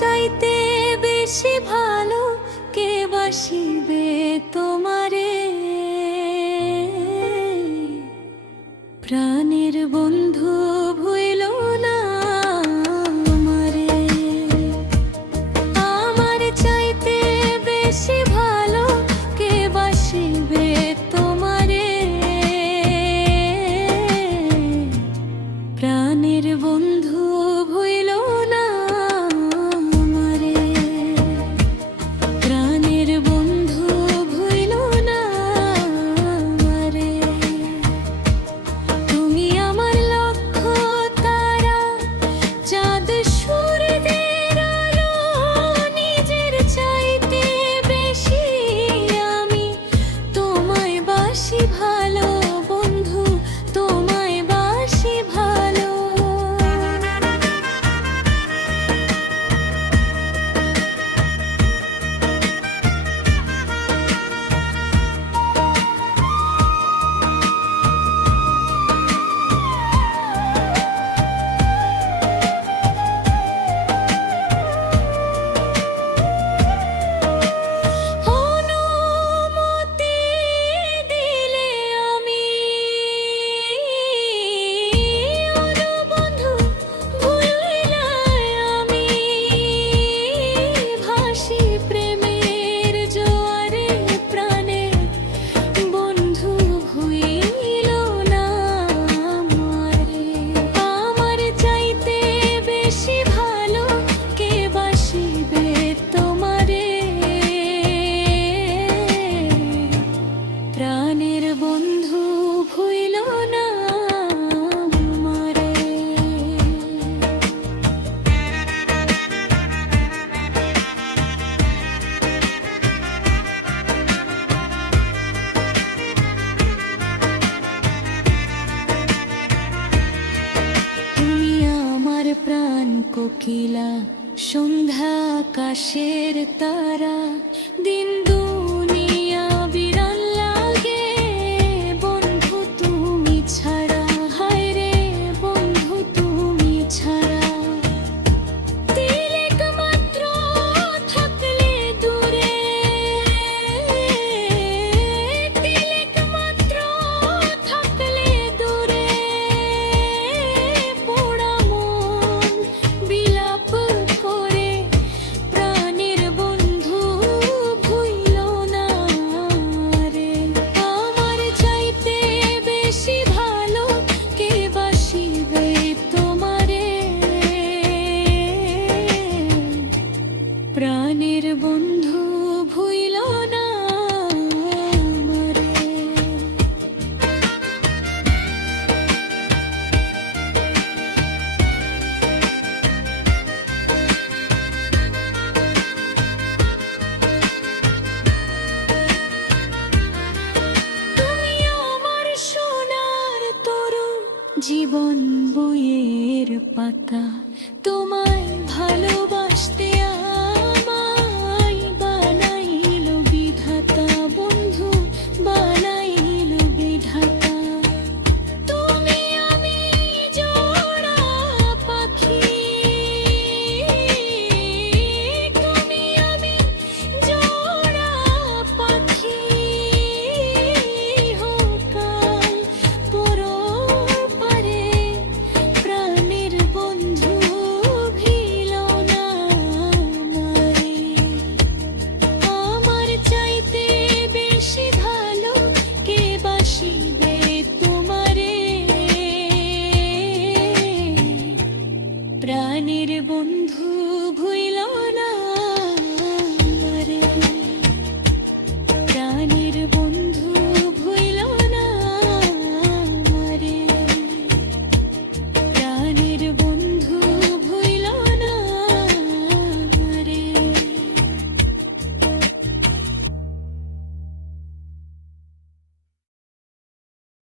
চাইতে বেশি ভালো কে বাসিবে তোমারে, প্রাণের বন্ধু ভুইল না আমারে। আমার চাইতে বেশি ভালো কে বাসিবে তোমারে, প্রাণের বন্ধু ভুইল না ভালো বন্ধু, তোমায় বাসি ভালো। প্রাণের বন্ধু ভুইল না আমারে। তুমি আমার প্রাণ কোকিলা, সন্ধ্যা আকাশের তারা, দিন দুনিয়া বিরান লাগে বন্ধু তুমি ছাড়া। হায় রে বন্ধু তুমি ছাড়া, তিলেক মাত্র থাকলে দূরে, তিলেক মাত্র থাকলে দূরে, পোড়া মন বিলাপ করে, প্রাণের বন্ধু ভুইল না রে। আমার চাইতে বেশি ভালো কে বাসিবে তোমারে, প্রাণের বন্ধু ভুইল না আমারে। তুমি আমার সোনার তরু, জীবন বইয়ের পাতা।